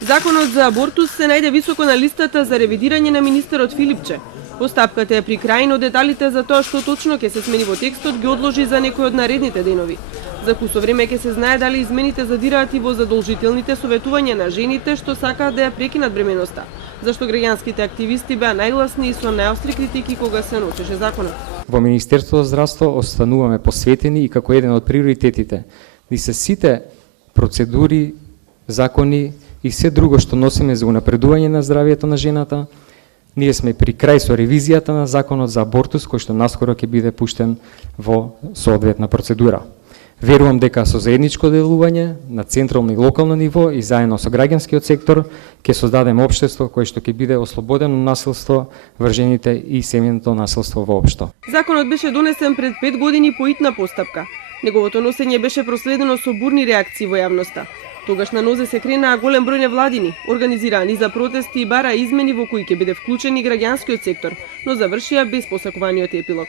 Законот за абортус се најде високо на листата за ревидирање на министерот Филипче. Постапката е при крај, но деталите за тоа што точно ќе се смени во текстот ги одложи за некој од наредните денови. За кусо време ќе се знае дали измените задираат и во задолжителните советувања на жените што сакаат да ја прекинат бременоста, зашто граѓанските активисти беа најгласни и со најостри критики кога се носеше законот. Во Министерството за здравство остануваме посветени и како еден од приоритетите да се сите процедури, закони и се друго што носиме за унапредување на здравието на жената. Ние сме при крај со ревизијата на законот за абортус, кој што наскоро ќе биде пуштен во соодветна процедура. Верувам дека со заедничко делување на централно и локално ниво и заедно со граѓанскиот сектор ќе создадеме општество кое што ќе биде ослободено насилство врз жените и семејното насилство воопшто. Законот беше донесен пред 5 години по итна постапка. Неговото носење беше проследено со бурни реакции во јавноста. Тогаш на нозе се кренаа голем број невладини, организирани за протести и бара измени во кои ќе биде вклучен и граѓанскиот сектор, но завршија без посакуваниот епилог.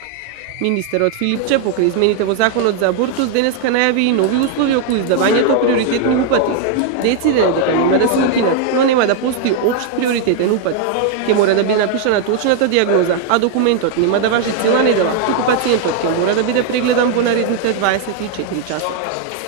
Министерот Филипче покрај измените во законот за абортус денеска најави и нови услови околу издавањето приоритетни упати. Дециден дека нема да се укинат, но нема да постои општ приоритетен упат. Ќе мора да биде напишана точната дијагноза, а документот нема да важи цела недела, туку пациентот ќе мора да биде прегледан во наредните 24 часа.